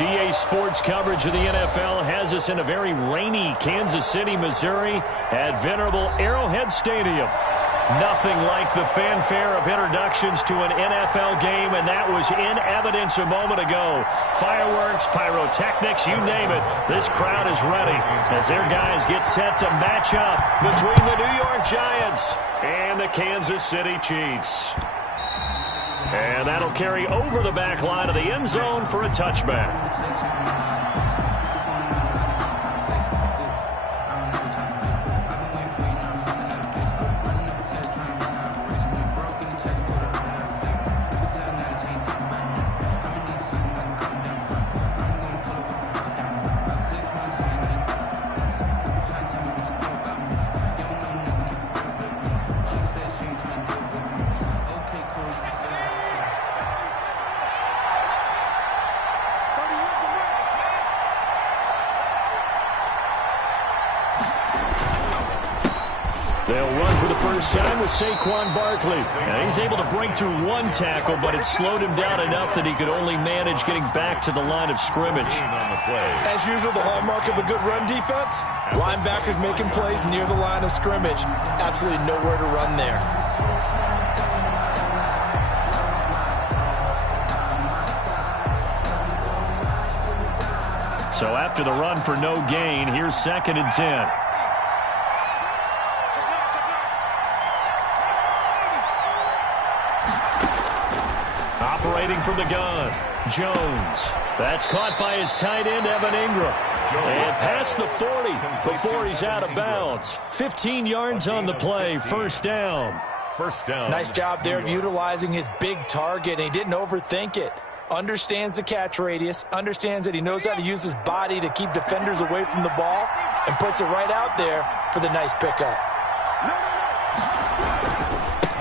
EA Sports coverage of the NFL has us in a very rainy Kansas City, Missouri at venerable Arrowhead Stadium. Nothing like the fanfare of introductions to an NFL game, and that was in evidence a moment ago. Fireworks, pyrotechnics, you name it. This crowd is ready as their guys get set to match up between the New York Giants and the Kansas City Chiefs. And that'll carry over the back line of the end zone for a touchback. They'll run for the first time with Saquon Barkley. And he's able to break through one tackle, but it slowed him down enough that he could only manage getting back to the line of scrimmage. As usual, the hallmark of a good run defense, linebackers making plays near the line of scrimmage. Absolutely nowhere to run there. So after the run for no gain, here's 2nd and 10. Operating from the gun, Jones. That's caught by his tight end, Evan Ingram. And past the 40 before he's out of bounds. 15 yards on the play, first down. Nice job there of utilizing his big target. He didn't overthink it. Understands the catch radius, understands that he knows how to use his body to keep defenders away from the ball, and puts it right out there for the nice pickup.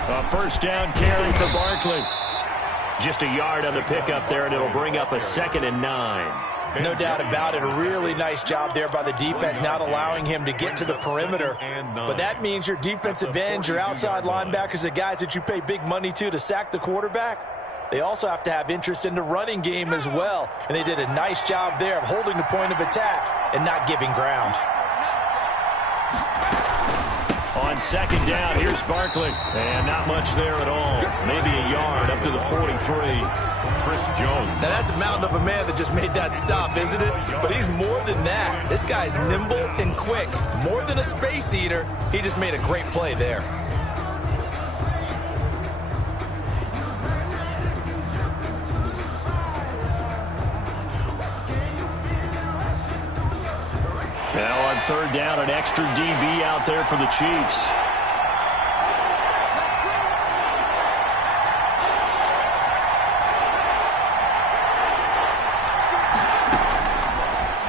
A first down carry for Barkley. Just a yard on the pickup there, and it'll bring up a 2nd and 9. No doubt about it. A really nice job there by the defense, not allowing him to get to the perimeter. But that means your defensive ends, your outside linebackers, the guys that you pay big money to sack the quarterback, they also have to have interest in the running game as well. And they did a nice job there of holding the point of attack and not giving ground. On 2nd down, here's Barkley. And not much there at all. Maybe a yard up to the 43. Chris Jones. Now that's a mountain of a man that just made that stop, isn't it? But he's more than that. This guy's nimble and quick. More than a space eater. He just made a great play there. Now on 3rd down, an extra DB out there for the Chiefs.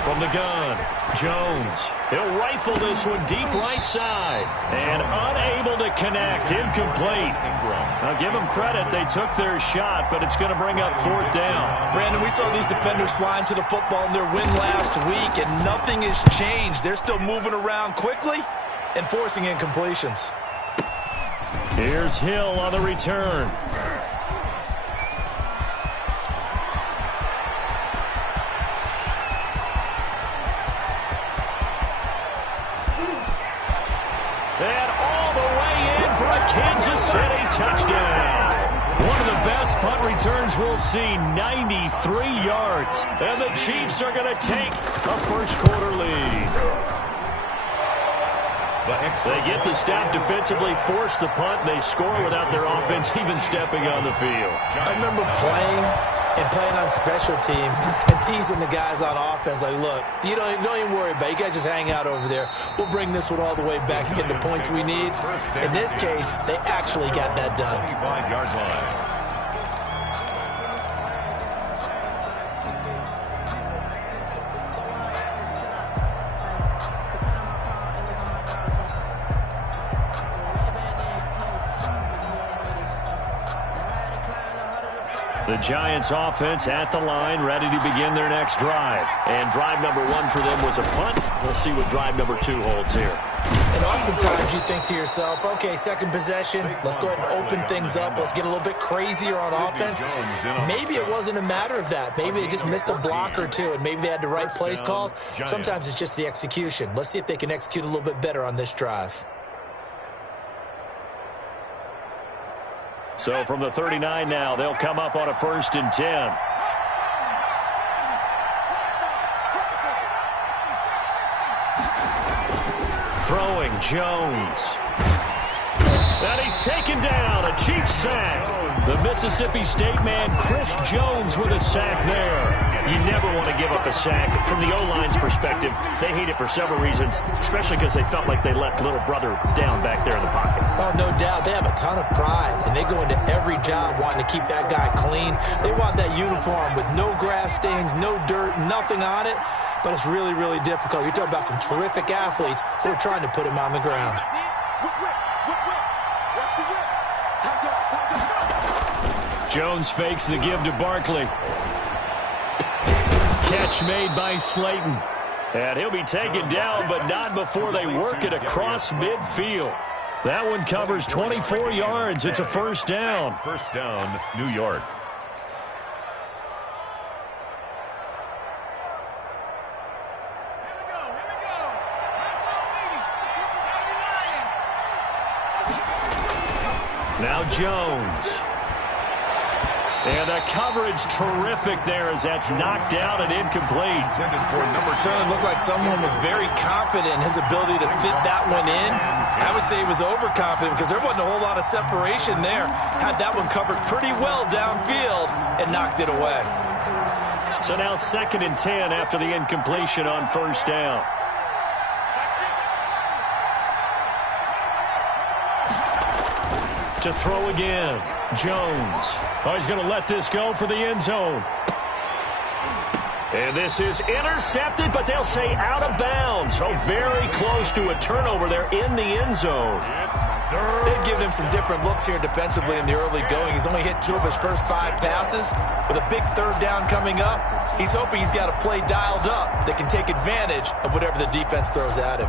From the gun, Jones. He'll rifle this one deep right side. And unable to connect. Incomplete. Now give them credit. They took their shot, but it's going to bring up 4th down. Brandon, we saw these defenders flying to the football in their win last week, and nothing has changed. They're still moving around quickly and forcing incompletions. Here's Hill on the return. And all the way in for a Kansas City touchdown. One of the best punt returns we'll see, 93 yards. And the Chiefs are going to take a first-quarter lead. They get the stop defensively, force the punt, and they score without their offense even stepping on the field. I remember playing on special teams and teasing the guys on offense like, look, you don't even worry about it. You guys just hang out over there. We'll bring this one all the way back and get the points we need. In this case, they actually got that done. 25-yard line. The Giants offense at the line, ready to begin their next drive. And drive number 1 for them was a punt. We'll see what drive number 2 holds here. And oftentimes you think to yourself, okay, second possession, let's go ahead and open things up. Let's get a little bit crazier on offense. Maybe it wasn't a matter of that. Maybe they just missed a block or two, and maybe they had the right plays called. Sometimes it's just the execution. Let's see if they can execute a little bit better on this drive. So from the 39 now, they'll come up on a 1st and 10. Throwing Jones. And he's taken down, a Chiefs sack. The Mississippi State man, Chris Jones, with a sack there. You never want to give up a sack. From the O-line's perspective, they hate it for several reasons, especially because they felt like they let little brother down back there in the pocket. Oh, no doubt. They have a ton of pride, and they go into every job wanting to keep that guy clean. They want that uniform with no grass stains, no dirt, nothing on it. But it's really, really difficult. You're talking about some terrific athletes who are trying to put him on the ground. Jones fakes the give to Barkley. Catch made by Slayton. And he'll be taken down, but not before they work it across midfield. That one covers 24 yards. It's a 1st down. 1st down, New York. Now Jones. And the coverage terrific there as that's knocked out and incomplete. It certainly looked like someone was very confident in his ability to fit that one in. I would say he was overconfident because there wasn't a whole lot of separation there. Had that one covered pretty well downfield and knocked it away. So now 2nd and 10 after the incompletion on 1st down. To throw again, Jones. Oh, he's going to let this go for the end zone. And this is intercepted, but they'll say out of bounds. So very close to a turnover there in the end zone. They've given him some different looks here defensively in the early going. He's only hit 2 of his first 5 passes. With a big 3rd down coming up, he's hoping he's got a play dialed up that can take advantage of whatever the defense throws at him.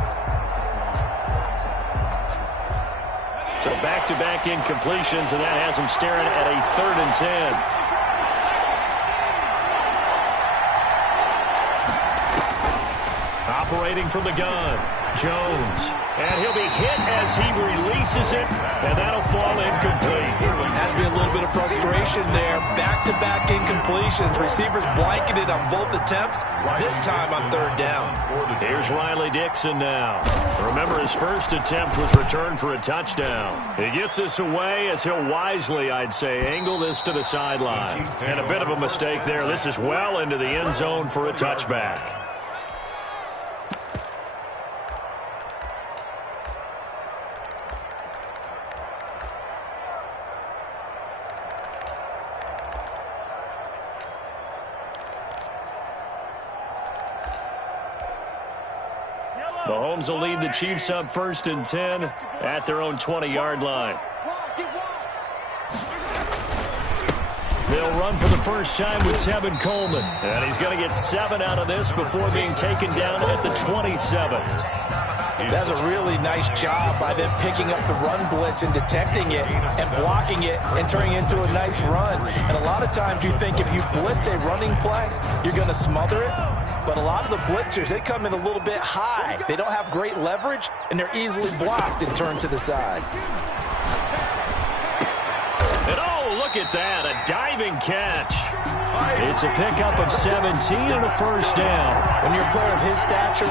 So back-to-back incompletions, and that has him staring at a 3rd and 10. Operating from the gun, Jones. And he'll be hit as he releases it, and that'll fall incomplete. Has to be a little bit of frustration there. Back-to-back incompletions. Receivers blanketed on both attempts, this time on 3rd down. Here's Riley Dixon now. Remember, his first attempt was returned for a touchdown. He gets this away as he'll wisely, I'd say, angle this to the sideline. And a bit of a mistake there. This is well into the end zone for a touchback. Mahomes will lead the Chiefs up 1st and 10 at their own 20-yard line. They'll run for the first time with Tevin Coleman. And he's going to get 7 out of this before being taken down at the 27. That's a really nice job by them picking up the run blitz and detecting it and blocking it and turning it into a nice run. And a lot of times you think if you blitz a running play, you're going to smother it. But a lot of the blitzers, they come in a little bit high. They don't have great leverage, and they're easily blocked and turned to the side. And oh, look at that, a diving catch. It's a pickup of 17 and a 1st down. When you're a player of his stature,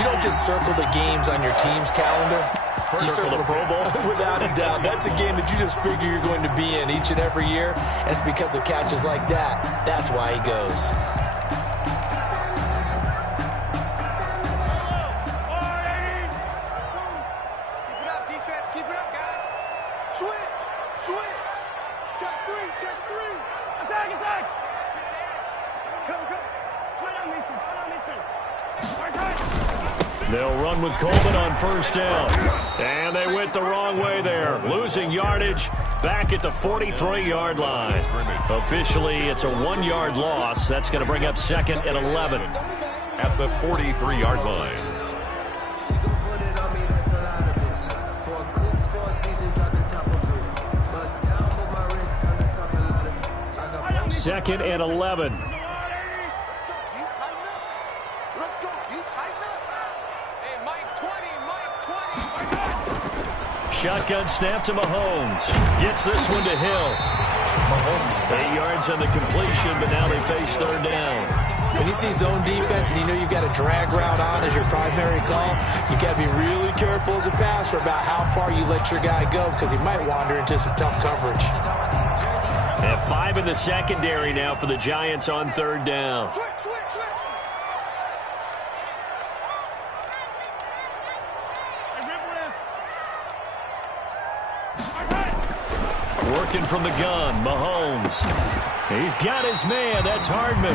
you don't just circle the games on your team's calendar. You Circle the Pro Bowl? Without a doubt. That's a game that you just figure you're going to be in each and every year. And it's because of catches like that. That's why he goes. They'll run with Coleman on first down. And they went the wrong way there. Losing yardage back at the 43-yard line. Officially, it's a 1-yard loss. That's going to bring up 2nd and 11. At the 43-yard line. 2nd and 11. Shotgun snap to Mahomes. Gets this one to Hill. 8 yards on the completion, but now they face 3rd down. When you see zone defense and you know you've got a drag route on as your primary call, you got to be really careful as a passer about how far you let your guy go because he might wander into some tough coverage. And 5 in the secondary now for the Giants on 3rd down. Working from the gun, Mahomes. He's got his man. That's Hardman.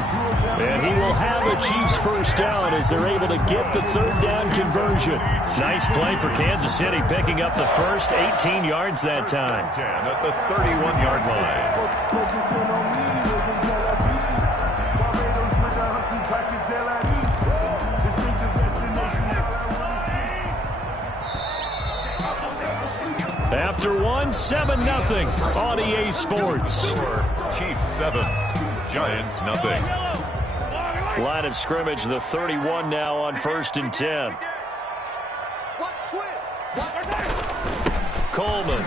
And he will have a Chiefs first down as they're able to get the 3rd down conversion. Nice play for Kansas City, picking up the first 18 yards that time. 10 at the 31-yard line. After 7-0 on EA Sports. Chiefs 7, Giants nothing. Line of scrimmage, the 31 now on 1st and 10. Coleman.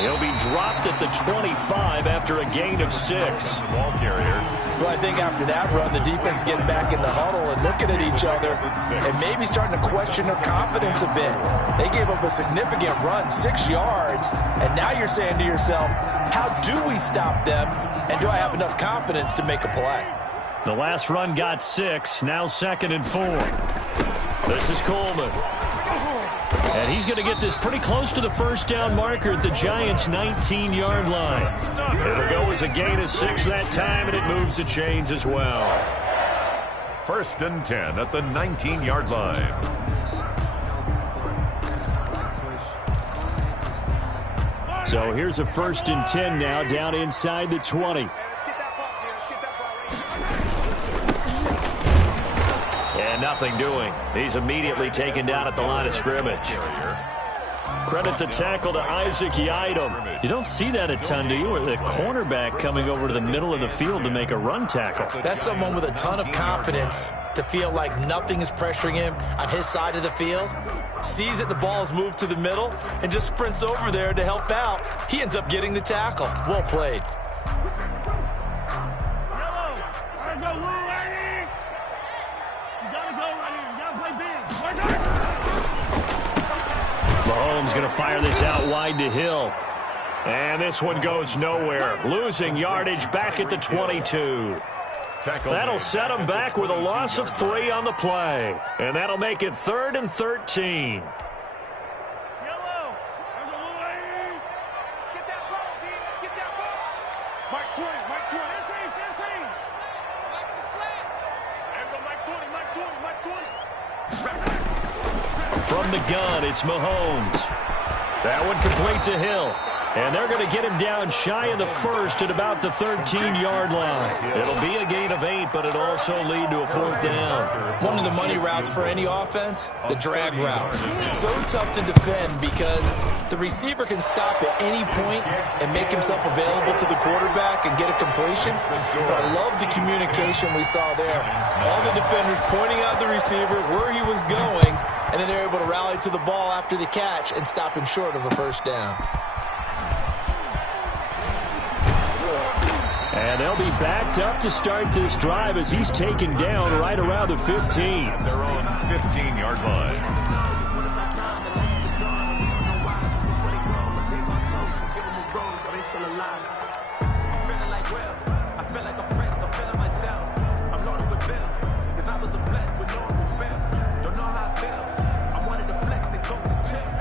He'll be dropped at the 25 after a gain of 6. Ball carrier. Well, I think after that run, the defense get back in the huddle and looking at each other and maybe starting to question their confidence a bit. They gave up a significant run, 6 yards, and now you're saying to yourself, how do we stop them, and do I have enough confidence to make a play? The last run got 6, now 2nd and 4. This is Coleman. And he's going to get this pretty close to the first down marker at the Giants' 19-yard line. It'll go as a gain of 6 that time, and it moves the chains as well. 1st and 10 at the 19-yard line. So here's a 1st and 10 now, down inside the 20. And nothing doing. He's immediately taken down at the line of scrimmage. Credit the tackle to Isaac Yiadom. You don't see that a ton, do you? Or the cornerback coming over to the middle of the field to make a run tackle. That's someone with a ton of confidence to feel like nothing is pressuring him on his side of the field. Sees that the ball is moved to the middle and just sprints over there to help out. He ends up getting the tackle. Well played. Mahomes going to fire this out wide to Hill. And this one goes nowhere. Losing yardage back at the 22. That'll set him back with a loss of 3 on the play. And that'll make it 3rd and 13. From the gun, it's Mahomes. That one complete to Hill. And they're going to get him down shy of the first at about the 13-yard line. It'll be a gain of 8, but it'll also lead to a 4th down. One of the money routes for any offense, the drag route. So tough to defend because the receiver can stop at any point and make himself available to the quarterback and get a completion. But I love the communication we saw there. All the defenders pointing out the receiver where he was going, and then they're able to rally to the ball after the catch and stop him short of a first down. And they'll be backed up to start this drive as he's taken down right around the 15. Their own 15-yard line.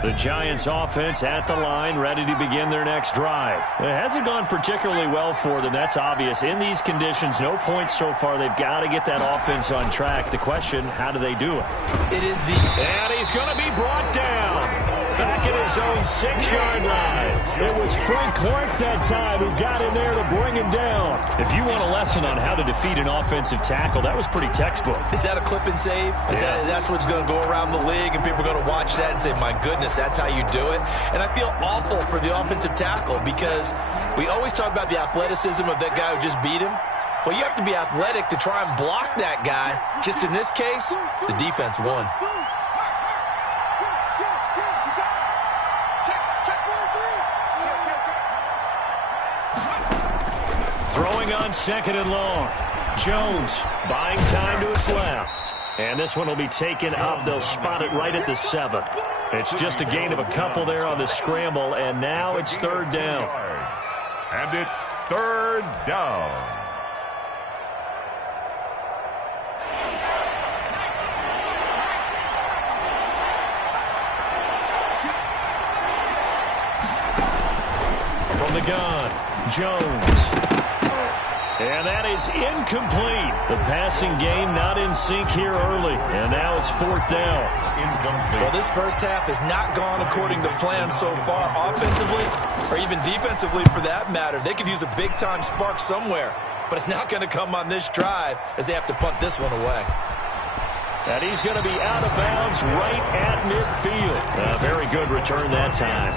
The Giants offense at the line, ready to begin their next drive. It hasn't gone particularly well for them. That's obvious. In these conditions, no points so far. They've got to get that offense on track. The question, how do they do it? It is the... And he's going to be brought down. Back at his own 6-yard line. It was Frank Clark that time who got in there to bring him down. If you want a lesson on how to defeat an offensive tackle, that was pretty textbook. Is that a clip and save? Yes. That's what's going to go around the league, and people are going to watch that and say, my goodness, that's how you do it. And I feel awful for the offensive tackle because we always talk about the athleticism of that guy who just beat him. Well, you have to be athletic to try and block that guy. Just in this case, the defense won. Throwing on 2nd and long. Jones buying time to his left. And this one will be taken up. They'll spot it right at the 7. It's just a gain of a couple there on the scramble, and now it's 3rd down. And it's 3rd down. From the gun, Jones. And that is incomplete. The passing game not in sync here early. And now it's 4th down. Incomplete. Well, this first half has not gone according to plan so far, offensively or even defensively for that matter. They could use a big-time spark somewhere, but it's not going to come on this drive as they have to punt this one away. And he's going to be out of bounds right at midfield. A very good return that time.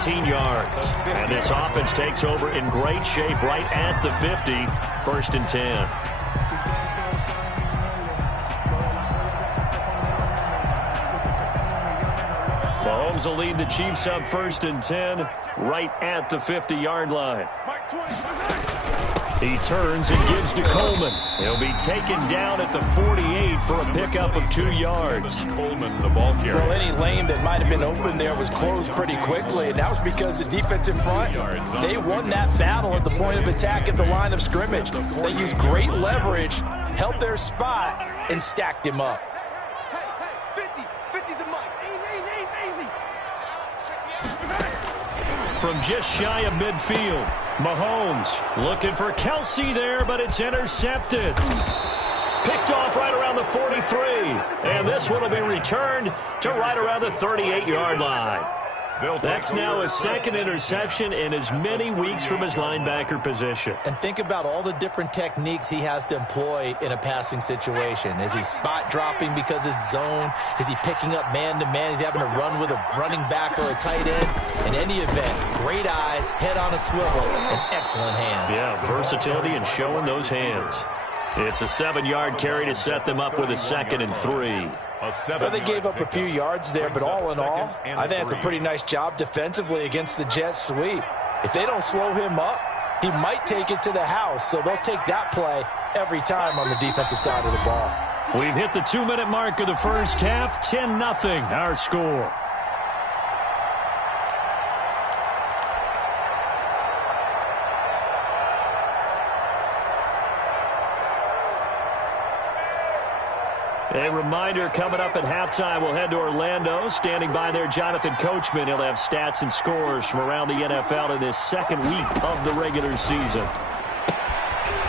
18 yards. And this offense takes over in great shape right at the 50. 1st and 10. Mahomes will lead the Chiefs up 1st and 10 right at the 50-yard line. He turns and gives to Coleman. He'll be taken down at the 48 for a pickup of 2 yards. Coleman, the ball carrier. Well, any lane that might have been open there was closed pretty quickly, and that was because the defensive front, they won that battle at the point of attack at the line of scrimmage. They used great leverage, held their spot, and stacked him up. From just shy of midfield, Mahomes looking for Kelsey there, but it's intercepted. Picked off right around the 43. And this one will be returned to right around the 38-yard line. That's now his 2nd interception in as many weeks from his linebacker position. And think about all the different techniques he has to employ in a passing situation. Is he spot dropping because it's zone? Is he picking up man-to-man? Is he having to run with a running back or a tight end? In any event, great eyes, head on a swivel, and excellent hands. Yeah, versatility and showing those hands. It's a 7-yard carry to set them up with a 2nd and 3. Well, they gave up a few yards there, but all in all, I think it's a pretty nice job defensively against the Jets sweep. If they don't slow him up, he might take it to the house, so they'll take that play every time on the defensive side of the ball. We've hit the 2-minute mark of the first half, 10-0 our score. A reminder, coming up at halftime, we'll head to Orlando. Standing by there, Jonathan Coachman. He'll have stats and scores from around the NFL in this 2nd week of the regular season.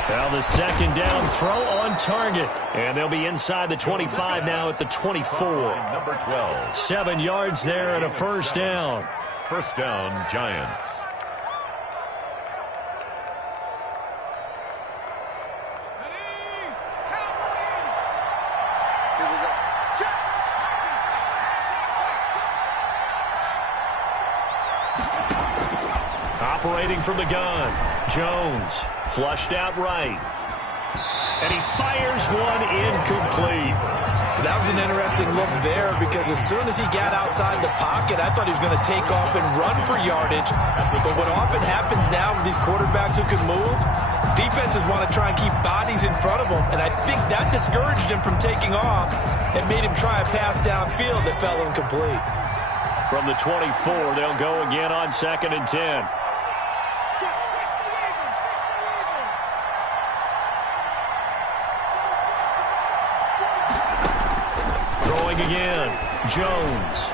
Now the 2nd down throw on target. And they'll be inside the 25 now at the 24. Number 12. 7 yards there and a 1st down. 1st down, Giants. Operating from the gun, Jones flushed out right. And he fires one incomplete. That was an interesting look there because as soon as he got outside the pocket, I thought he was going to take off and run for yardage. But what often happens now with these quarterbacks who can move, defenses want to try and keep bodies in front of them. And I think that discouraged him from taking off and made him try a pass downfield that fell incomplete. From the 24, they'll go again on 2nd and 10. Throwing again, Jones.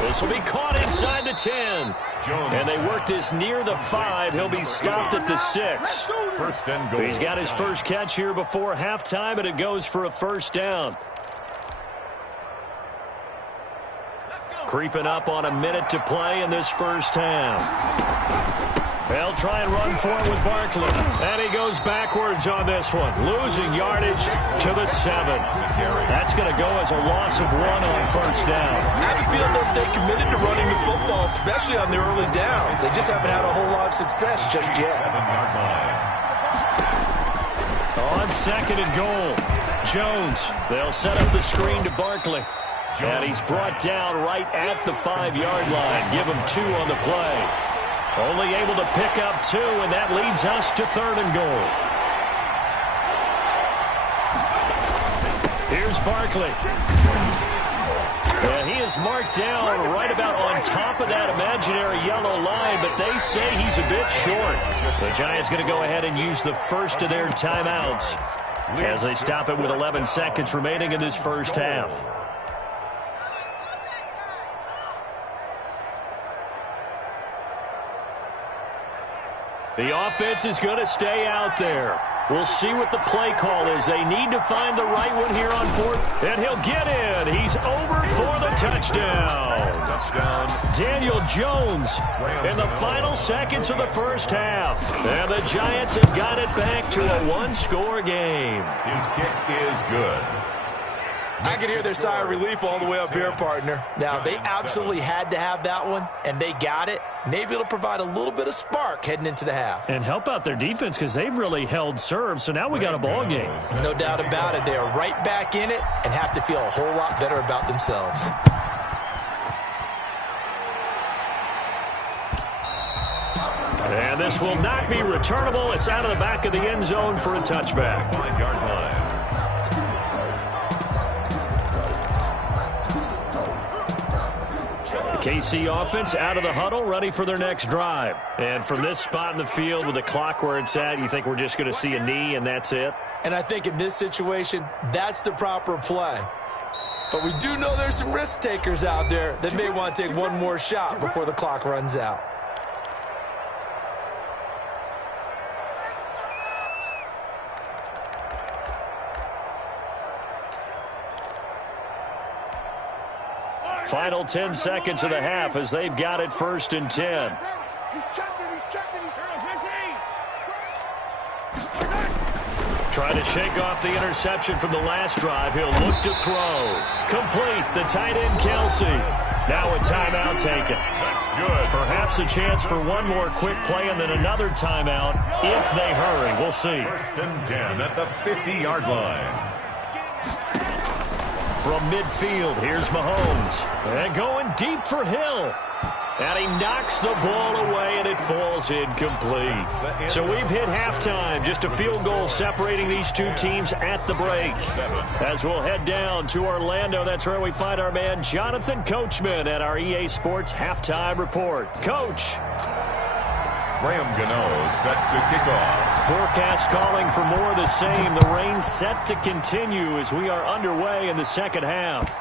This will be caught inside the 10. And they work this near the 5. He'll be stopped at the 6. First and goal. He's got his first catch here before halftime, and it goes for a first down. Creeping up on a minute to play in this first half. They'll try and run for it with Barkley. And he goes backwards on this one, losing yardage to the 7. That's going to go as a loss of 1 on first down. I have a feeling they'll stay committed to running the football, especially on the early downs. They just haven't had a whole lot of success just yet. On second and goal, Jones. They'll set up the screen to Barkley. And he's brought down right at the 5-yard line. Give him 2 on the play. Only able to pick up 2, and that leads us to third and goal. Here's Barkley. And he is marked down right about on top of that imaginary yellow line, but they say he's a bit short. The Giants going to go ahead and use the first of their timeouts as they stop it with 11 seconds remaining in this first half. The offense is going to stay out there. We'll see what the play call is. They need to find the right one here on fourth, and he'll get in. He's over for the touchdown. Daniel Jones in the final seconds of the first half. And the Giants have got it back to a 1-score game. His kick is good. I can hear their sigh of relief all the way up here, partner. Now, they absolutely had to have that one, and they got it. Maybe it'll provide a little bit of spark heading into the half. And help out their defense because they've really held serve, so now we got a ball game. No doubt about it. They are right back in it and have to feel a whole lot better about themselves. And this will not be returnable. It's out of the back of the end zone for a touchback. 5-yard line. KC offense out of the huddle, ready for their next drive. And from this spot in the field with the clock where it's at, you think we're just going to see a knee and that's it? And I think in this situation, that's the proper play. But we do know there's some risk takers out there that may want to take one more shot before the clock runs out. Final 10 seconds of the half as they've got it first and 10. Trying to shake off the interception from the last drive. He'll look to throw. Complete. The tight end, Kelsey. Now a timeout taken. That's good. Perhaps a chance for one more quick play and then another timeout if they hurry. We'll see. First and 10 at the 50-yard line. From midfield, here's Mahomes. And going deep for Hill. And he knocks the ball away, and it falls incomplete. So we've hit halftime. Just a field goal separating these two teams at the break. As we'll head down to Orlando, that's where we find our man Jonathan Coachman at our EA Sports Halftime Report. Coach. Graham Gano set to kick off. Forecast calling for more of the same. The rain set to continue as we are underway in the second half.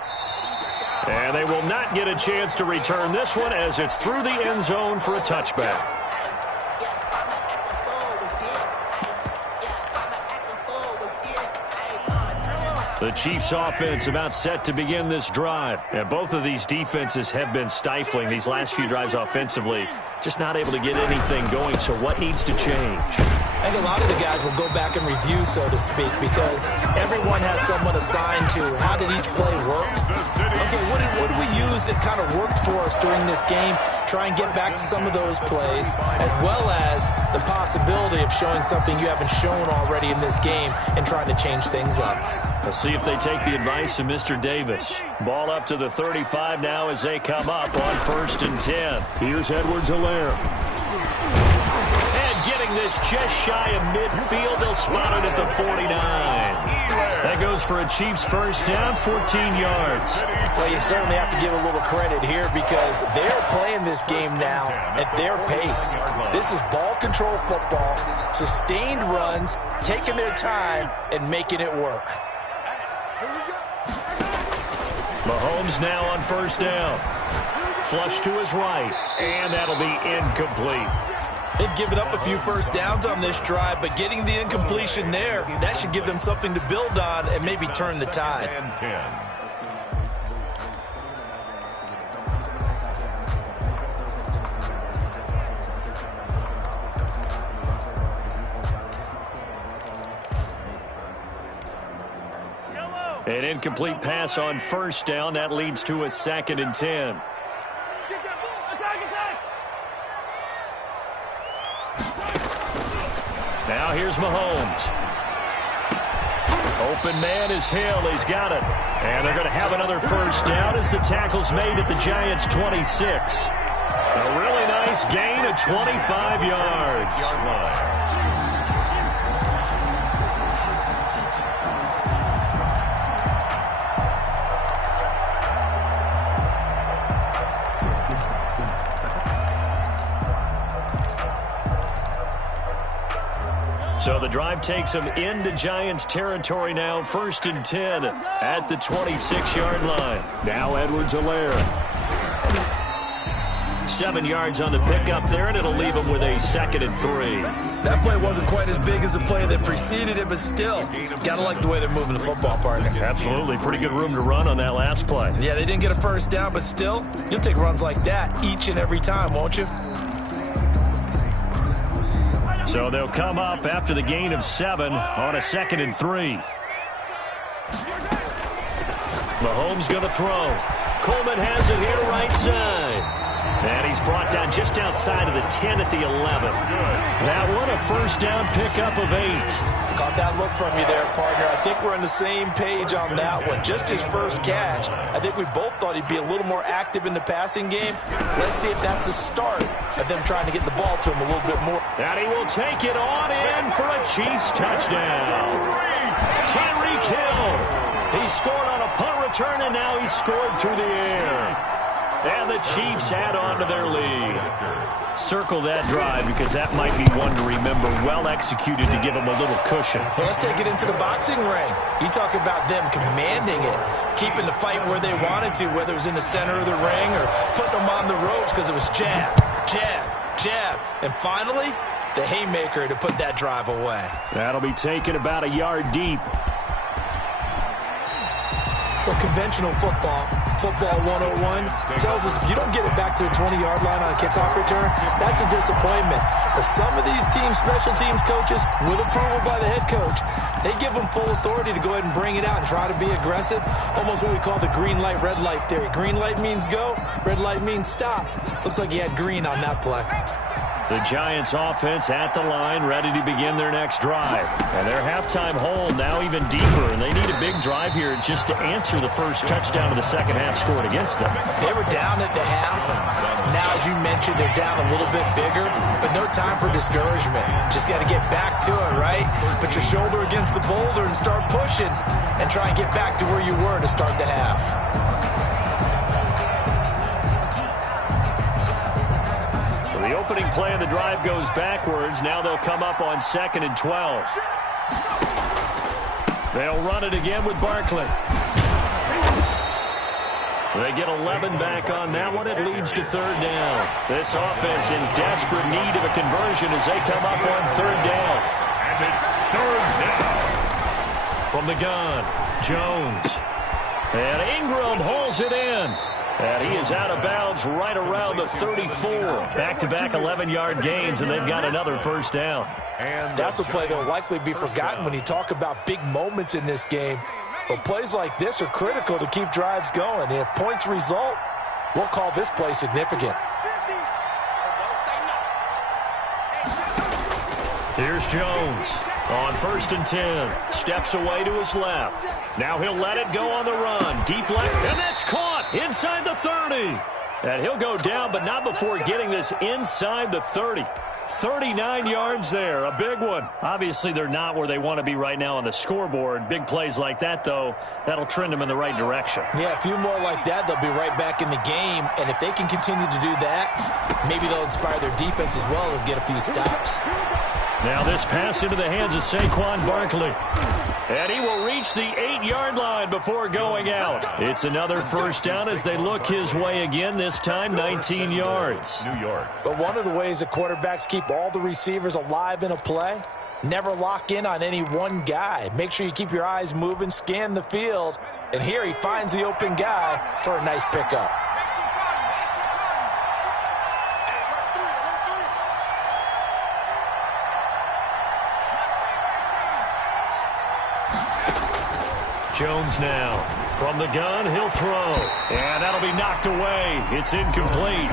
And they will not get a chance to return this one as it's through the end zone for a touchback. The Chiefs offense about set to begin this drive. And both of these defenses have been stifling these last few drives offensively. Just not able to get anything going, so what needs to change? I think a lot of the guys will go back and review, so to speak, because everyone has someone assigned to how did each play work. Okay, what did we use that kind of worked for us during this game? Try and get back to some of those plays, as well as the possibility of showing something you haven't shown already in this game and trying to change things up. We'll see if they take the advice of Mr. Davis. Ball up to the 35 now as they come up on first and 10. Here's Edwards-Helaire. And getting this just shy of midfield, they'll spot it at the 49. That goes for a Chiefs first down, 14 yards. Well, you certainly have to give a little credit here because they're playing this game now at their pace. This is ball control football, sustained runs, taking their time, and making it work. Mahomes now on first down. flush to his right, and that'll be incomplete. They've given up a few first downs on this drive, but getting the incompletion there, that should give them something to build on and maybe turn the tide. And 10. An incomplete pass on first down. That leads to a 2nd and 10. Now here's Mahomes. Open man is Hill. He's got it. And they're going to have another first down as the tackle's made at the Giants' 26. A really nice gain of 25 yards. So the drive takes them into Giants territory now. 1st and 10 at the 26-yard line. Now Edwards-Helaire. 7 yards on the pickup there, and it'll leave them with a 2nd and 3. That play wasn't quite as big as the play that preceded it, but still, gotta like the way they're moving the football, partner. Absolutely. Pretty good room to run on that last play. Yeah, they didn't get a first down, but still, you'll take runs like that each and every time, won't you? So they'll come up after the gain of 7 on a 2nd and 3. Mahomes going to throw. Coleman has it here right side. And he's brought down just outside of the 10 at the 11. That one a first down pickup of 8. Caught that look from you there, partner. I think we're on the same page on that one. Just his first catch. I think we both thought he'd be a little more active in the passing game. Let's see if that's the start of them trying to get the ball to him a little bit more. And he will take it on in for a Chiefs touchdown. Tyreek Hill. He scored on a punt return, and now he's scored through the air. And the Chiefs add on to their lead. Circle that drive because that might be one to remember. Well executed to give them a little cushion. Well, let's take it into the boxing ring. You talk about them commanding it, keeping the fight where they wanted to, whether it was in the center of the ring or putting them on the ropes because it was jab, jab, jab. And finally, the haymaker to put that drive away. That'll be taken about a yard deep. Well, conventional football 101, tells us if you don't get it back to the 20-yard line on a kickoff return, that's a disappointment. But some of these teams, special teams coaches, with approval by the head coach, they give them full authority to go ahead and bring it out and try to be aggressive. Almost what we call the green light, red light theory. Green light means go, red light means stop. Looks like he had green on that play. The Giants offense at the line, ready to begin their next drive. And their halftime hole now even deeper, and they need a big drive here just to answer the first touchdown of the second half scored against them. They were down at the half. Now, as you mentioned, they're down a little bit bigger, but no time for discouragement. Just got to get back to it, right? Put your shoulder against the boulder and start pushing and try and get back to where you were to start the half. The opening play of the drive goes backwards. Now they'll come up on 2nd and 12. They'll run it again with Barkley. They get 11 back on that one. It leads to 3rd down. This offense in desperate need of a conversion as they come up on 3rd down. And it's 3rd down. From the gun, Jones. And Ingram holds it in. And he is out of bounds right around the 34. Back-to-back 11-yard gains, and they've got another first down. And that's a play that will likely be forgotten when you talk about big moments in this game. But plays like this are critical to keep drives going. And if points result, we'll call this play significant. Here's Jones on 1st and 10. Steps away to his left. Now he'll let it go on the run. Deep left, and that's caught inside the 30. And he'll go down, but not before getting this inside the 30. 39 yards there, a big one. Obviously, they're not where they want to be right now on the scoreboard. Big plays like that, though, that'll trend them in the right direction. Yeah, a few more like that, they'll be right back in the game. And if they can continue to do that, maybe they'll inspire their defense as well and get a few stops. Now this pass into the hands of Saquon Barkley. And he will reach the 8-yard line before going out. It's another first down as they look his way again, this time 19 yards. New York. But one of the ways the quarterbacks keep all the receivers alive in a play, never lock in on any one guy. Make sure you keep your eyes moving, scan the field. And here he finds the open guy for a nice pickup. Jones now. From the gun, he'll throw. And that'll be knocked away. It's incomplete.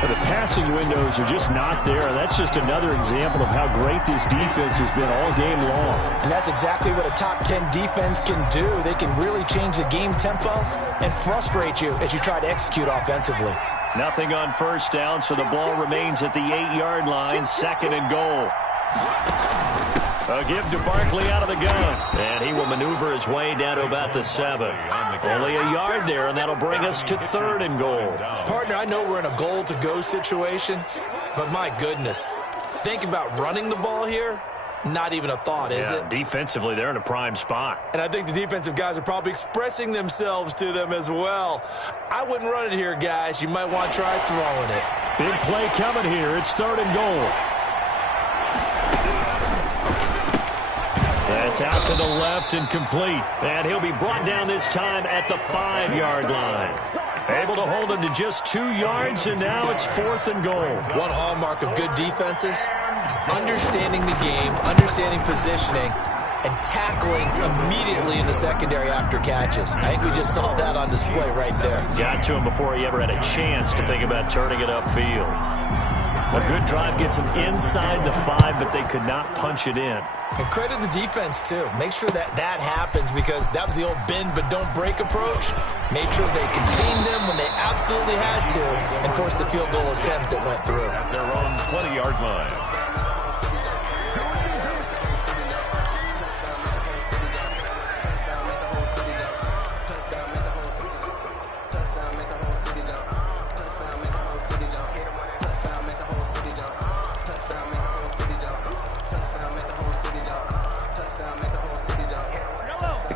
But the passing windows are just not there. That's just another example of how great this defense has been all game long. And that's exactly what a top 10 defense can do. They can really change the game tempo and frustrate you as you try to execute offensively. Nothing on first down, so the ball remains at the 8-yard line, 2nd and goal. A give to Barkley out of the gun. And he will maneuver his way down to about the 7. Only a yard there, and that'll bring us to 3rd and goal. Partner, I know we're in a goal-to-go situation, but my goodness, think about running the ball here. Not even a thought, is it? Defensively, they're in a prime spot. And I think the defensive guys are probably expressing themselves to them as well. I wouldn't run it here, guys. You might want to try throwing it. Big play coming here. It's 3rd and goal. That's out to the left and complete. And he'll be brought down this time at the 5-yard line. Able to hold him to just 2 yards, and now it's 4th and goal. One hallmark of good defenses is understanding the game, understanding positioning, and tackling immediately in the secondary after catches. I think we just saw that on display right there. Got to him before he ever had a chance to think about turning it upfield. A good drive gets him inside the 5, but they could not punch it in. And credit the defense, too. Make sure that happens, because that was the old bend but don't break approach. Made sure they contained them when they absolutely had to and forced the field goal attempt that went through. At their own 20-yard line.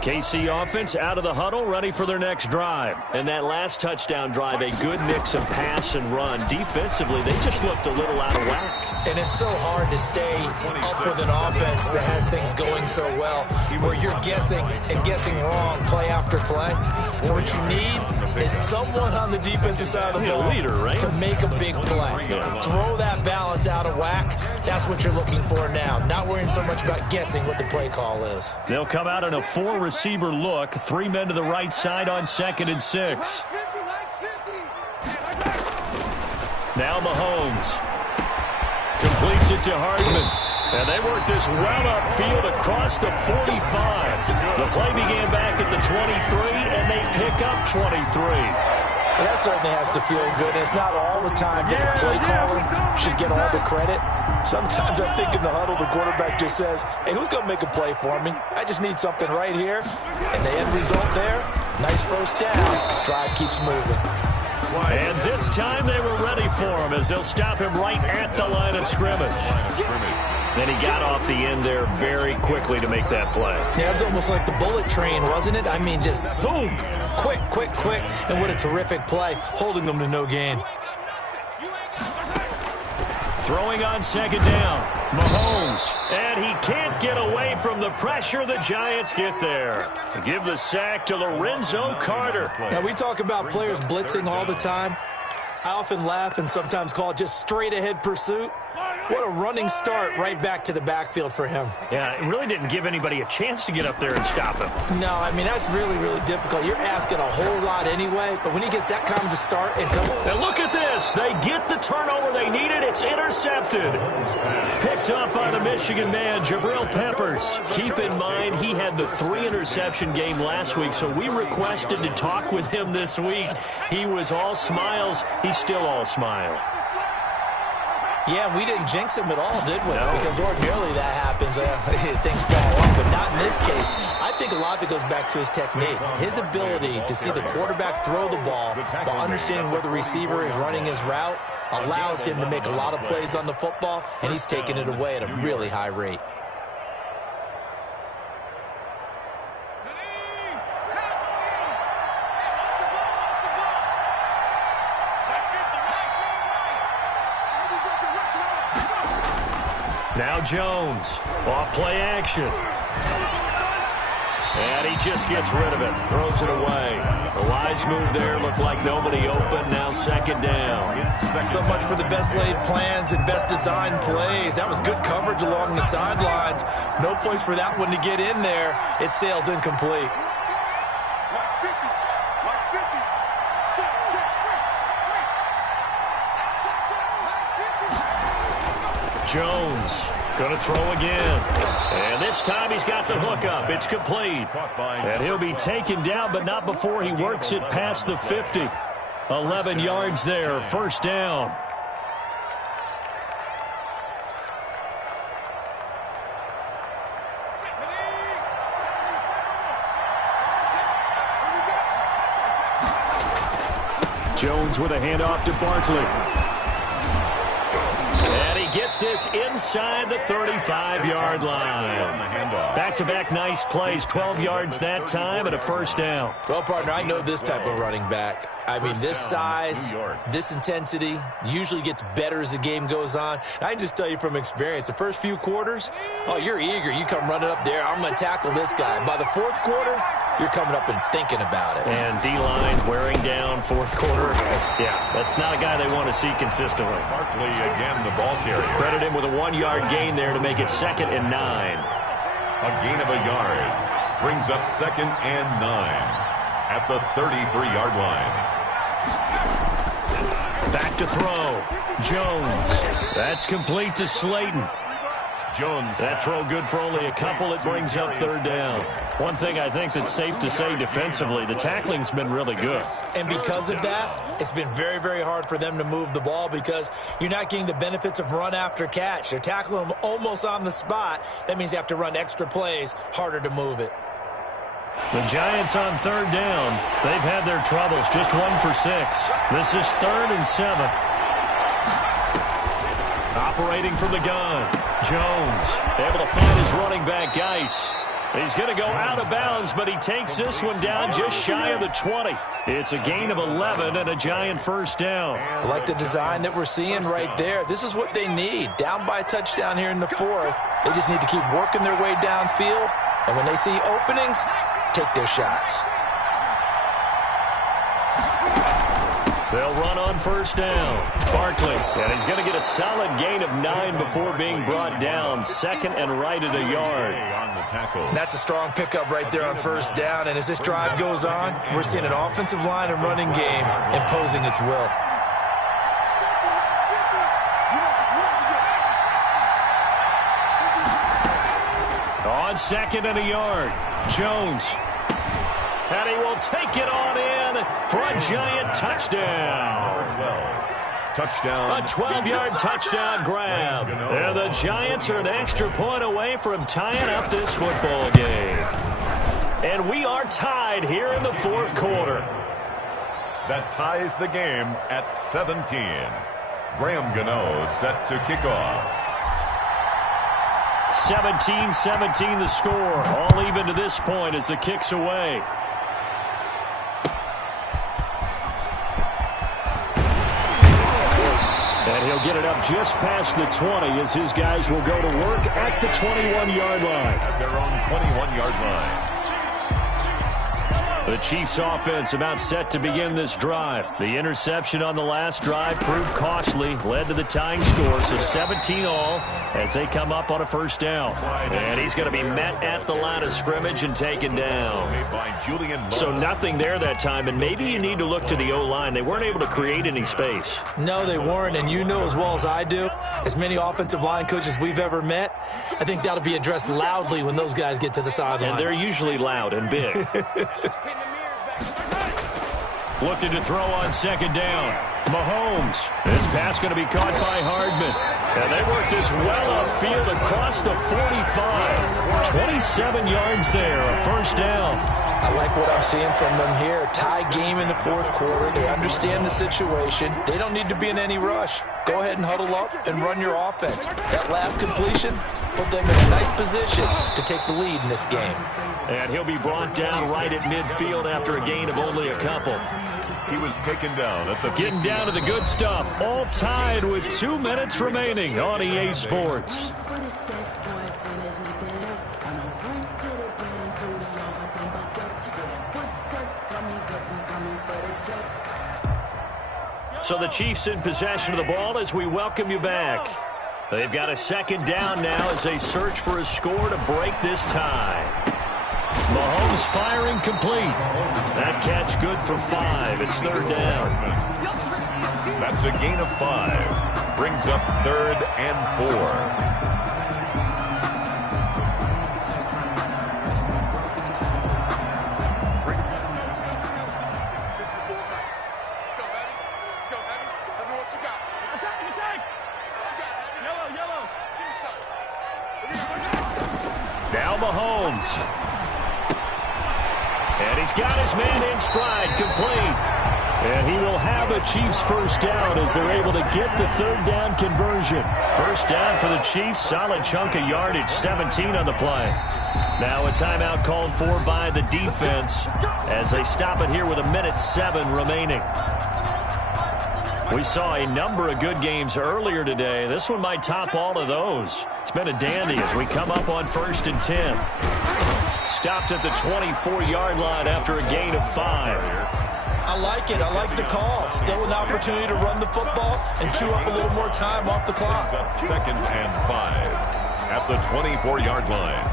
KC offense out of the huddle, ready for their next drive. And that last touchdown drive, a good mix of pass and run. Defensively, they just looked a little out of whack. And it's so hard to stay up with an offense that has things going so well, where you're guessing and guessing wrong play after play. So what you need is someone on the defensive side of the ball to make a big play. Throw that balance out of whack. That's what you're looking for now. Not worrying so much about guessing what the play call is. They'll come out in a 4-receiver look. 3 men to the right side on 2nd and 6. Now Mahomes completes it to Hardman. And they work this well upfield across the 45. The play began back at the 23, and they pick up 23. Well, that certainly has to feel good. It's not all the time that the play caller should get all the credit. Sometimes I think in the huddle, the quarterback just says, hey, who's going to make a play for me? I just need something right here. And the end result there, nice first down. Drive keeps moving. And this time they were ready for him as they'll stop him right at the line of scrimmage. Then he got off the end there very quickly to make that play. Yeah, it was almost like the bullet train, wasn't it? I mean, just zoom. Quick, quick, quick. And what a terrific play, holding them to no gain. Throwing on 2nd down, Mahomes. And he can't get away from the pressure. The Giants get there. Give the sack to Lorenzo Carter. Now, we talk about players blitzing all the time. I often laugh and sometimes call it just straight-ahead pursuit. What a running start right back to the backfield for him. Yeah, it really didn't give anybody a chance to get up there and stop him. No, I mean, that's really, really difficult. You're asking a whole lot anyway, but when he gets that kind of a start and come... And look at this. They get the turnover they needed. It's intercepted. Picked up by the Michigan man, Jabril Peppers. Keep in mind, he had the 3-interception game last week, so we requested to talk with him this week. He was all smiles. He's still all smile. Yeah, we didn't jinx him at all, did we? No. Because ordinarily that happens. Things fall off, but not in this case. I think a lot of it goes back to his technique. His ability to see the quarterback throw the ball while understanding where the receiver is running his route allows him to make a lot of plays on the football, and he's taking it away at a really high rate. Now Jones, off play action. And he just gets rid of it, throws it away. A wise move there, looked like nobody open, now second down. So much for the best laid plans and best designed plays. That was good coverage along the sidelines. No place for that one to get in there. It sails incomplete. Jones going to throw again. And this time he's got the hook up. It's complete. And he'll be taken down, but not before he works it past the 50. 11 yards there, first down. Jones with a handoff to Barkley. Gets this inside the 35-yard line. Back-to-back nice plays, 12 yards that time and a first down. Well, partner, I know this type of running back. I mean, this size, this intensity usually gets better as the game goes on. I can just tell you from experience, the first few quarters, oh, you're eager. You come running up there, I'm going to tackle this guy. By the fourth quarter, you're coming up and thinking about it. And D-line wearing down fourth quarter. Yeah, that's not a guy they want to see consistently. Barkley again, the ball carrier. Credit him with a 1-yard gain there to make it 2nd and 9. A gain of a yard brings up 2nd and 9 at the 33-yard line. Back to throw. Jones. That's complete to Slayton. Jones. That throw good for only a couple. It brings up third down. One thing I think that's safe to say defensively, the tackling's been really good. And because of that, it's been very, very hard for them to move the ball because you're not getting the benefits of run after catch. They're tackling them almost on the spot. That means you have to run extra plays, harder to move it. The Giants on third down. They've had their troubles, just 1 for 6. This is 3rd and 7. Operating from the gun. Jones able to find his running back, Geis. He's going to go out of bounds, but he takes this one down just shy of the 20. It's a gain of 11 and a Giant first down. I like the design that we're seeing right there. This is what they need. Down by a touchdown here in the 4th. They just need to keep working their way downfield. And when they see openings, take their shots. They'll run on first down. Barkley, and he's going to get a solid gain of 9 before being brought down. 2nd and right at a yard. That's a strong pickup right there on first down. And as this drive goes on, we're seeing an offensive line and running game imposing its will. On 2nd and a yard, Jones. And he will take it on in for a Giant touchdown. Touchdown. A 12-yard touchdown grab. And the Giants are an extra point away from tying up this football game. And we are tied here in the 4th quarter. That ties the game at 17. Graham Gano set to kick off. 17-17 the score. All even to this point as the kick's away. And he'll get it up just past the 20 as his guys will go to work at the 21-yard line. At their own 21-yard line. The Chiefs offense about set to begin this drive. The interception on the last drive proved costly, led to the tying score, so 17 all as they come up on a first down. And he's going to be met at the line of scrimmage and taken down. So nothing there that time, and maybe you need to look to the O-line. They weren't able to create any space. No, they weren't, and you know as well as I do, as many offensive line coaches we've ever met, I think that'll be addressed loudly when those guys get to the sideline. And they're usually loud and big. Looking to throw on second down. Mahomes. This pass going to be caught by Hardman. And they work this well upfield across the 45. 27 yards there, a first down. I like what I'm seeing from them here. Tie game in the 4th quarter. They understand the situation. They don't need to be in any rush. Go ahead and huddle up and run your offense. That last completion put them in a nice position to take the lead in this game. And he'll be brought down right at midfield after a gain of only a couple. He was taken down at the... Getting down to the good stuff. All tied with 2 minutes remaining on EA Sports. So the Chiefs in possession of the ball as we welcome you back. They've got a second down now as they search for a score to break this tie. Mahomes firing complete. That catch good for 5. It's third down. That's a gain of 5. Brings up 3rd and 4. Now Mahomes. And he's got his man in stride, complete. And he will have a Chiefs first down as they're able to get the third down conversion. First down for the Chiefs, solid chunk of yardage, 17 on the play. Now a timeout called for by the defense as they stop it here with 1:07 remaining. We saw a number of good games earlier today. This one might top all of those. It's been a dandy as we come up on 1st and 10. Stopped at the 24-yard line after a gain of 5. I like it. I like the call. Still an opportunity to run the football and chew up a little more time off the clock. Up 2nd and 5 at the 24-yard line.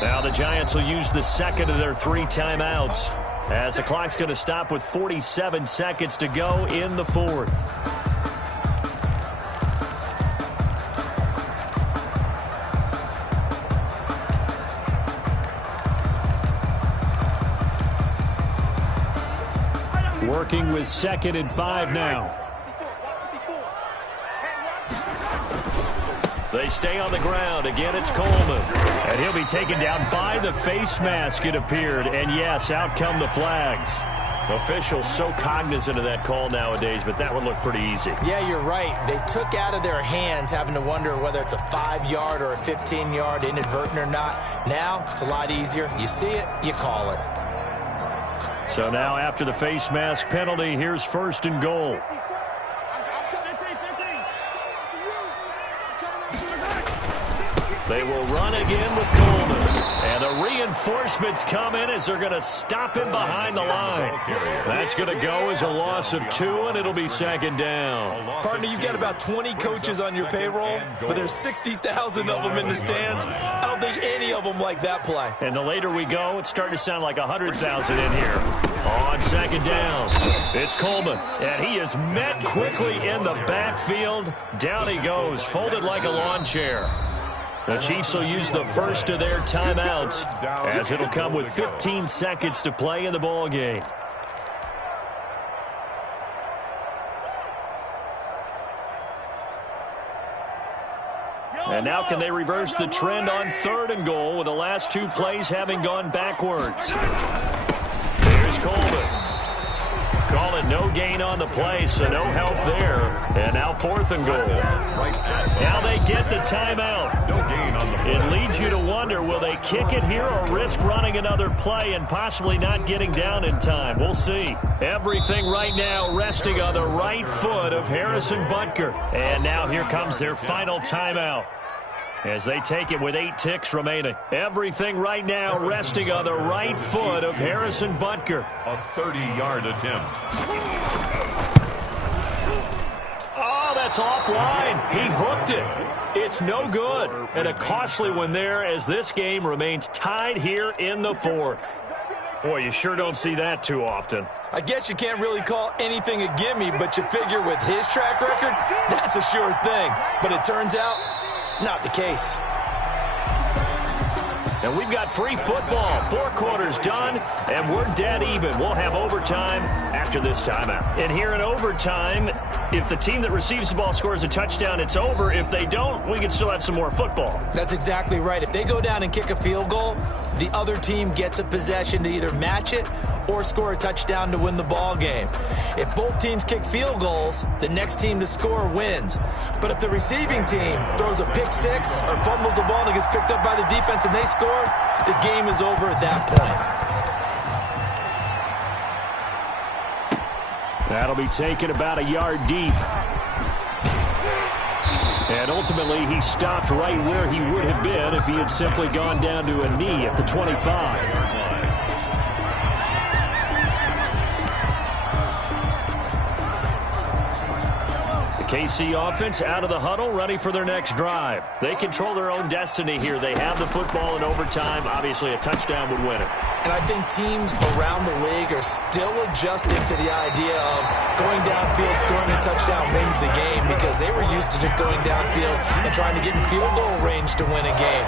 Now the Giants will use the second of their 3 timeouts as the clock's going to stop with 47 seconds to go in the 4th. Working with 2nd and 5 now. They stay on the ground. Again, it's Coleman. And he'll be taken down by the face mask, it appeared. And, yes, out come the flags. Officials so cognizant of that call nowadays, but that one looked pretty easy. Yeah, you're right. They took out of their hands having to wonder whether it's a 5-yard or a 15-yard, inadvertent or not. Now, it's a lot easier. You see it, you call it. So now after the face mask penalty, here's 1st and goal. They will run again with Coleman. And the reinforcements come in as they're going to stop him behind the line. That's going to go as a loss of 2, and it'll be 2nd down. Partner, you've got about 20 coaches on your payroll, but there's 60,000 of them in the stands. I don't think any of them like that play. And the later we go, it's starting to sound like 100,000 in here. On 2nd down, it's Coleman, and he is met quickly in the backfield. Down he goes, folded like a lawn chair. The Chiefs will use the first of their timeouts as it'll come with 15 seconds to play in the ball game. And now can they reverse the trend on 3rd and goal with the last 2 plays having gone backwards? Here's Coleman. Call it no gain on the play, so no help there. And now 4th and goal. Now they get the timeout. No gain on the play. It leads you to wonder, will they kick it here or risk running another play and possibly not getting down in time? We'll see. Everything right now resting on the right foot of Harrison Butker. And now here comes their final timeout as they take it with 8 ticks remaining. Everything right now resting on the right foot of Harrison Butker. A 30-yard attempt. Oh, that's offline. He hooked it. It's no good. And a costly one there as this game remains tied here in the 4th. Boy, you sure don't see that too often. I guess you can't really call anything a gimme, but you figure with his track record, that's a sure thing. But it turns out it's not the case. And we've got free football. 4 quarters done, and we're dead even. We'll have overtime after this timeout. And here in overtime, if the team that receives the ball scores a touchdown, it's over. If they don't, we can still have some more football. That's exactly right. If they go down and kick a field goal, the other team gets a possession to either match it or score a touchdown to win the ball game. If both teams kick field goals, the next team to score wins. But if the receiving team throws a pick 6 or fumbles the ball and it gets picked up by the defense and they score, the game is over at that point. That'll be taken about a yard deep. And ultimately, he stopped right where he would have been if he had simply gone down to a knee at the 25. KC offense out of the huddle, ready for their next drive. They control their own destiny here. They have the football in overtime. Obviously, a touchdown would win it. And I think teams around the league are still adjusting to the idea of going downfield, scoring a touchdown wins the game, because they were used to just going downfield and trying to get in field goal range to win a game.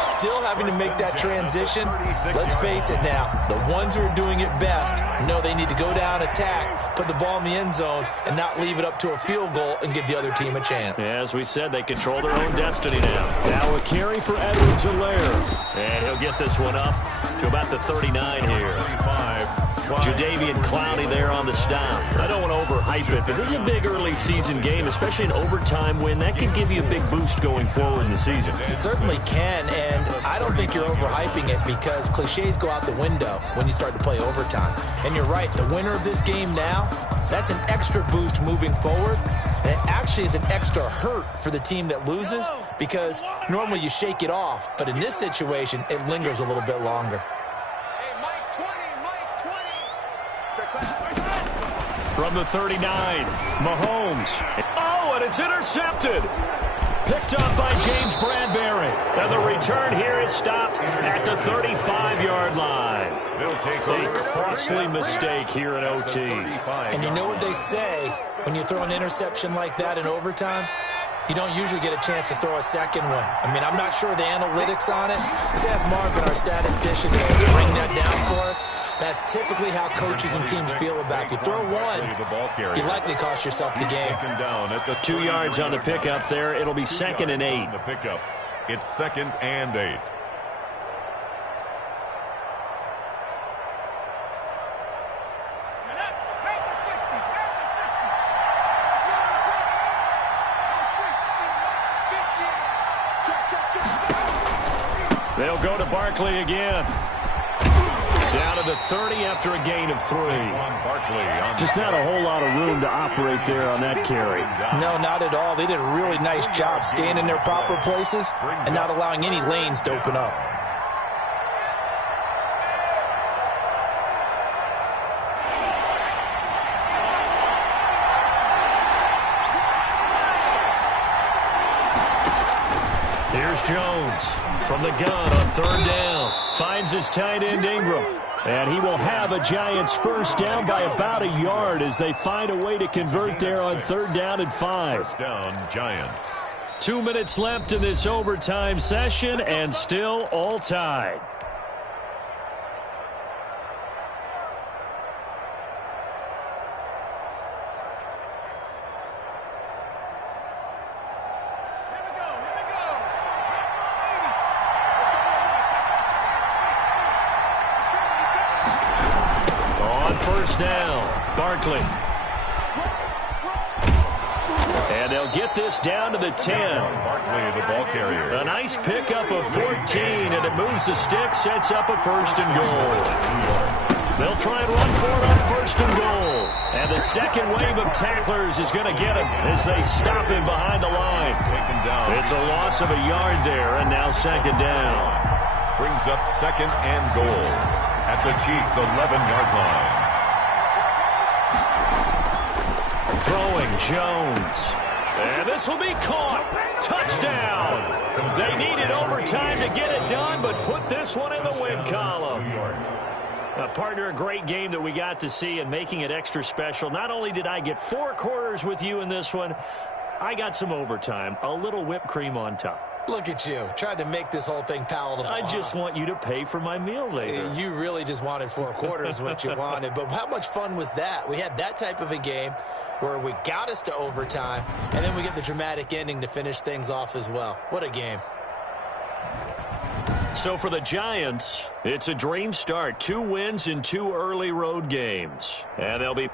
Still having to make that transition. Let's face it now, the ones who are doing it best know they need to go down, attack, put the ball in the end zone, and not leave it up to a field goal and give the other team a chance. As we said, they control their own destiny now. Now a carry for Edwards-Helaire. And he'll get this one up to about the 39 here. Jadeveon Clowney there on the stop. I don't want to overhype it, but this is a big early season game, especially an overtime win. That can give you a big boost going forward in the season. It certainly can, and I don't think you're overhyping it, because cliches go out the window when you start to play overtime. And you're right, the winner of this game now, that's an extra boost moving forward, and it actually is an extra hurt for the team that loses, because normally you shake it off, but in this situation, it lingers a little bit longer. From the 39, Mahomes. Oh, and it's intercepted. Picked up by James Bradbury. And the return here is stopped at the 35-yard line. A costly mistake here in OT. And you know what they say, when you throw an interception like that in overtime, you don't usually get a chance to throw a second one. I mean, I'm not sure the analytics on it. Let's ask Marvin, our statistician, to bring that down for us. That's typically how coaches and teams feel about it. You throw one, you likely cost yourself the game. 2 yards on the pickup there. It'll be 2nd and 8. The pickup. It's 2nd and 8. They'll go to Barkley again. Down to the 30 after a gain of 3. Just not a whole lot of room to operate there on that carry. No, not at all. They did a really nice job staying in their proper places and not allowing any lanes to open up. Here's Jones from the gun on 3rd down. Finds his tight end Ingram. And he will have a Giants first down by about a yard as they find a way to convert there on 3rd down and 5. First down, Giants. 2 minutes left in this overtime session and still all tied. Down, Barkley. And they'll get this down to the 10. Barkley, the ball carrier. A nice pickup of 14, and it moves the stick, sets up a 1st and goal. They'll try and run for it on 1st and goal. And the second wave of tacklers is going to get him as they stop him behind the line. It's a loss of a yard there, and now 2nd down. Brings up 2nd and goal at the Chiefs' 11-yard line. Throwing Jones. And this will be caught. Touchdown. They needed overtime to get it done, but put this one in the win column. Partner, a great game that we got to see and making it extra special. Not only did I get 4 quarters with you in this one, I got some overtime. A little whipped cream on top. Look at you, trying to make this whole thing palatable. I just want you to pay for my meal later. You really just wanted 4 quarters what you wanted. But how much fun was that? We had that type of a game where we got us to overtime, and then we get the dramatic ending to finish things off as well. What a game. So for the Giants, it's a dream start. 2 wins in 2 early road games. And they'll be